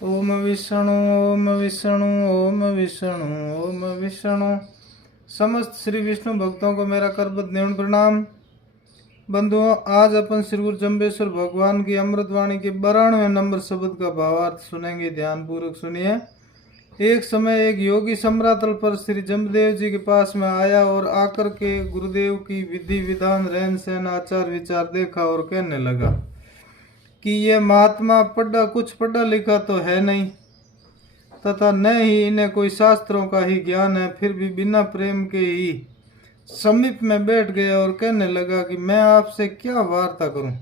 ओम विष्णु ओम विष्णु ओम विष्णु ओम विष्णु। समस्त श्री विष्णु भक्तों को मेरा करबद्ध न्यून प्रणाम। बंधुओं, आज अपन श्री गुरु जम्बेश्वर भगवान की अमृतवाणी के 92वें नंबर शब्द का भावार्थ सुनेंगे। ध्यान पूर्वक सुनिए। एक समय एक योगी समरातल पर श्री जमदेव जी के पास में आया और आकर के गुरुदेव की विधि विधान रहन सहन आचार विचार देखा और कहने लगा कि ये महात्मा कुछ पढ़ा लिखा तो है नहीं, तथा न ही इन्हें कोई शास्त्रों का ही ज्ञान है। फिर भी बिना प्रेम के ही समीप में बैठ गया और कहने लगा कि मैं आपसे क्या वार्ता करूं।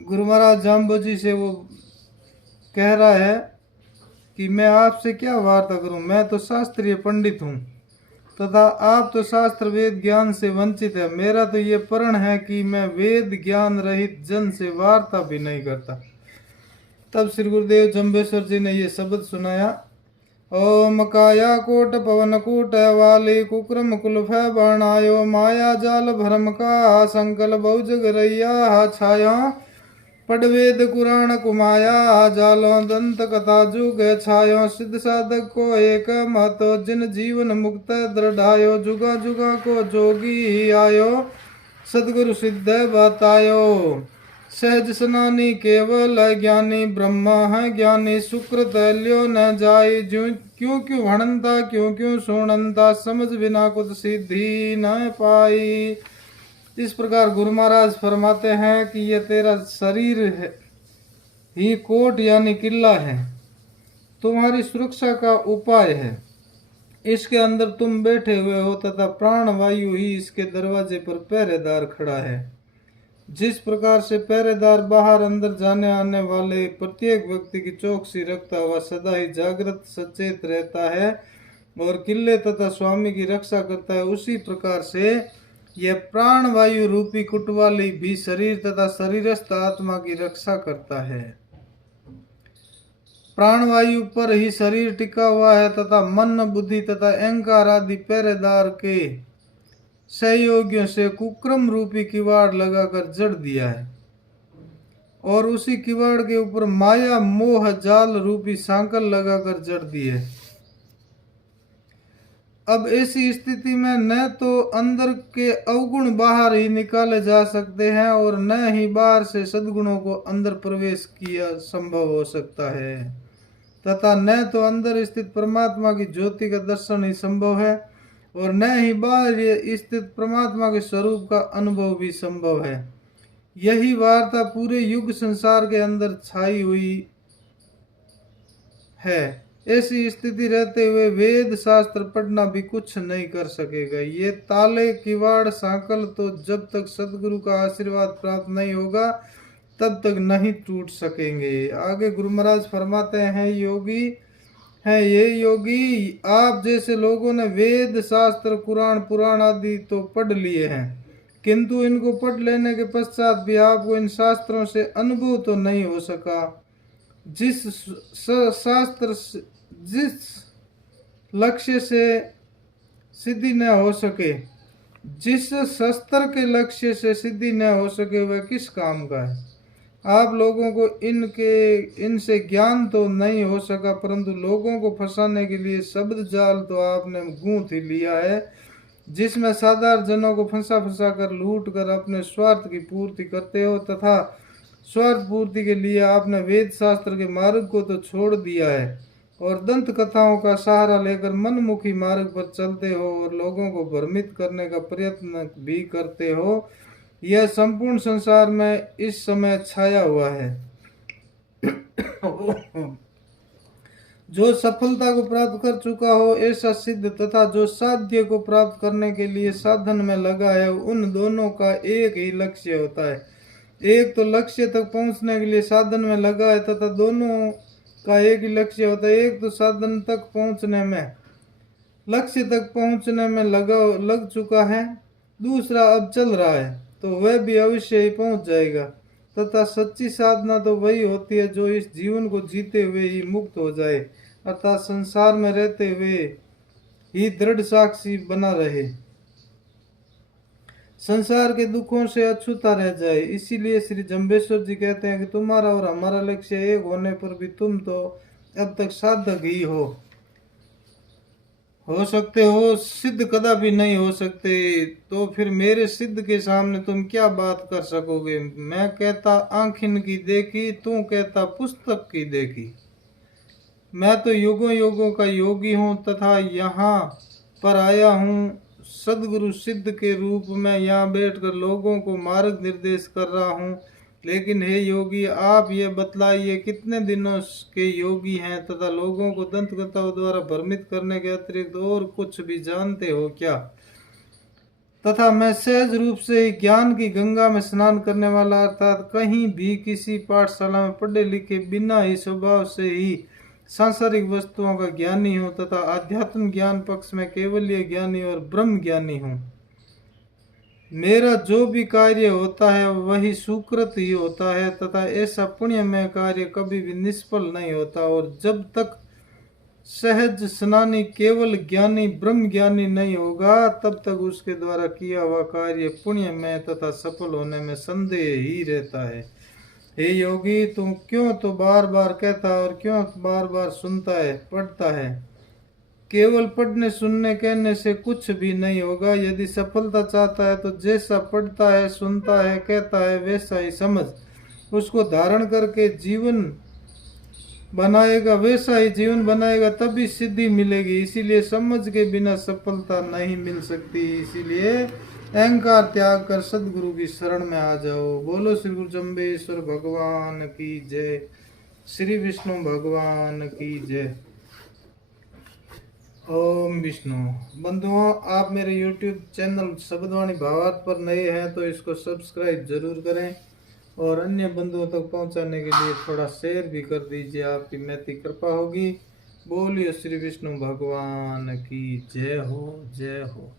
गुरु महाराज जाम्बोजी से वो कह रहा है कि मैं आपसे क्या वार्ता करूं, मैं तो शास्त्रीय पंडित हूं तथा आप तो शास्त्र वेद ज्ञान से वंचित है। मेरा तो ये प्रण है कि मैं वेद ज्ञान रहित जन से वार्ता भी नहीं करता। तब श्री गुरुदेव जम्बेश्वर जी ने ये शब्द सुनाया। ओम काया कोट पवन कूट वाली कुक्रम कुलफ वर्णायो माया जाल भरम का संकल बहुजग रैया छाया पढ़वेद कुरान कुमाया जालो दंत कथा जुग छायो सिद्ध साधक को एक महतो जिन जीवन मुक्त दृढ़ायो जुगा जुगा को जोगी आयो सदगुरु सिद्ध बतायो सहज स्नानी केवल ज्ञानी ब्रह्मा है ज्ञानी सुकृत ल्यो न जाय क्यों क्यों भणनता क्यों क्यों सुनंता समझ बिना कुछ सिद्धि न पाई। इस प्रकार गुरु महाराज फरमाते हैं कि ये तेरा शरीर है ही कोट यानी किला है, तुम्हारी सुरक्षा का उपाय है। इसके अंदर तुम बैठे हुए हो तथा प्राण वायु ही इसके दरवाजे पर पहरेदार खड़ा है। जिस प्रकार से पहरेदार बाहर अंदर जाने आने वाले प्रत्येक व्यक्ति की चौकसी रखता हुआ सदा ही जागृत सचेत रहता है और किले तथा स्वामी की रक्षा करता है, उसी प्रकार से यह प्राण वायु रूपी कुटवाली भी शरीर तथा शरीरस्थ आत्मा की रक्षा करता है। प्राण वायु पर ही शरीर टिका हुआ है तथा मन बुद्धि तथा अहंकार आदि पहरेदार के सहयोगियों से कुक्रम रूपी किवाड़ लगाकर जड़ दिया है और उसी किवाड़ के ऊपर माया मोह जाल रूपी सांकल लगाकर जड़ दी है। अब ऐसी स्थिति में न तो अंदर के अवगुण बाहर ही निकाले जा सकते हैं और न ही बाहर से सद्गुणों को अंदर प्रवेश किया संभव हो सकता है, तथा न तो अंदर स्थित परमात्मा की ज्योति का दर्शन ही संभव है और न ही बाहर स्थित परमात्मा के स्वरूप का अनुभव भी संभव है। यही वार्ता पूरे युग संसार के अंदर छाई हुई है। ऐसी स्थिति रहते हुए वेद शास्त्र पढ़ना भी कुछ नहीं कर सकेगा। ये ताले किवाड़ सांकल तो जब तक सदगुरु का आशीर्वाद प्राप्त नहीं होगा तब तक नहीं टूट सकेंगे। आगे गुरु महाराज फरमाते हैं, ये योगी आप जैसे लोगों ने वेद शास्त्र कुरान पुराण आदि तो पढ़ लिए हैं, किंतु इनको पढ़ लेने के पश्चात भी आपको इन शास्त्रों से अनुभव तो नहीं हो सका। जिस शास्त्र जिस लक्ष्य से सिद्धि न हो सके, जिस शस्त्र के लक्ष्य से सिद्धि न हो सके वह किस काम का है। आप लोगों को इनसे ज्ञान तो नहीं हो सका, परंतु लोगों को फंसाने के लिए शब्द जाल तो आपने गूंथ ही लिया है, जिसमें साधारण जनों को फंसा फंसा कर लूट कर अपने स्वार्थ की पूर्ति करते हो तथा स्वार्थ पूर्ति के लिए आपने वेद शास्त्र के मार्ग को तो छोड़ दिया है और दंत कथाओं का सहारा लेकर मनमुखी मार्ग पर चलते हो और लोगों को भ्रमित करने का प्रयत्न भी करते हो। यह संपूर्ण संसार में इस समय छाया हुआ है। जो सफलता को प्राप्त कर चुका हो ऐसा सिद्ध तथा जो साध्य को प्राप्त करने के लिए साधन में लगा है, उन दोनों का एक ही लक्ष्य होता है। एक तो लक्ष्य तक पहुंचने के लिए साधन में लगा है तथा दोनों का एक ही लक्ष्य होता है। एक तो साधन तक पहुंचने में लक्ष्य तक पहुंचने में लग चुका है, दूसरा अब चल रहा है, तो वह भी अवश्य ही पहुंच जाएगा। तथा सच्ची साधना तो वही होती है जो इस जीवन को जीते हुए ही मुक्त हो जाए, अर्थात संसार में रहते हुए ही दृढ़ साक्षी बना रहे। संसार के दुखों से अछूता रह जाए। इसीलिए श्री जम्बेश्वर जी कहते हैं कि तुम्हारा और हमारा लक्ष्य एक होने पर भी तुम तो अब तक साधक ही हो सकते हो, सिद्ध कदापि नहीं हो सकते। तो फिर मेरे सिद्ध के सामने तुम क्या बात कर सकोगे? मैं कहता आंखिन की देखी, तू कहता पुस्तक की देखी। मैं तो युगों युगों का योगी हूँ तथा यहाँ पर आया हूँ सदगुरु सिद्ध के रूप में। यहाँ बैठकर लोगों को मार्ग निर्देश कर रहा हूँ। लेकिन हे योगी, आप ये बतलाइए कितने दिनों के योगी हैं तथा लोगों को दंतकथाओं द्वारा भ्रमित करने के अतिरिक्त और कुछ भी जानते हो क्या? तथा मैं सहज रूप से ही ज्ञान की गंगा में स्नान करने वाला, अर्थात कहीं भी किसी पाठशाला में पढ़े लिखे बिना ही स्वभाव से ही सांसारिक वस्तुओं का ज्ञानी हूँ तथा आध्यात्म ज्ञान पक्ष में केवलीय ज्ञानी और ब्रह्म ज्ञानी हूँ। मेरा जो भी कार्य होता है वही सुकृत ही होता है तथा ऐसा पुण्यमय कार्य कभी भी निष्फल नहीं होता। और जब तक सहज स्नानी केवल ज्ञानी ब्रह्म ज्ञानी नहीं होगा तब तक उसके द्वारा किया हुआ कार्य पुण्यमय तथा सफल होने में संदेह ही रहता है। हे योगी, तुम क्यों तो बार बार कहता और क्यों बार बार सुनता है, पढ़ता है? केवल पढ़ने सुनने कहने से कुछ भी नहीं होगा। यदि सफलता चाहता है तो जैसा पढ़ता है, सुनता है, कहता है वैसा ही समझ उसको धारण करके जीवन बनाएगा, वैसा ही जीवन बनाएगा, तभी सिद्धि मिलेगी। इसीलिए समझ के बिना सफलता नहीं मिल सकती। इसीलिए अहंकार त्याग कर सदगुरु की शरण में आ जाओ। बोलो श्री गुरु जम्बेश्वर भगवान की जय, श्री विष्णु भगवान की जय। ओम विष्णु। बंधुओं, आप मेरे YouTube चैनल शब्दवाणी भावार्थ पर नए हैं तो इसको सब्सक्राइब जरूर करें और अन्य बंधुओं तक पहुंचाने के लिए थोड़ा शेयर भी कर दीजिए, आपकी महती कृपा होगी। बोलिए श्री विष्णु भगवान की जय हो, जय हो।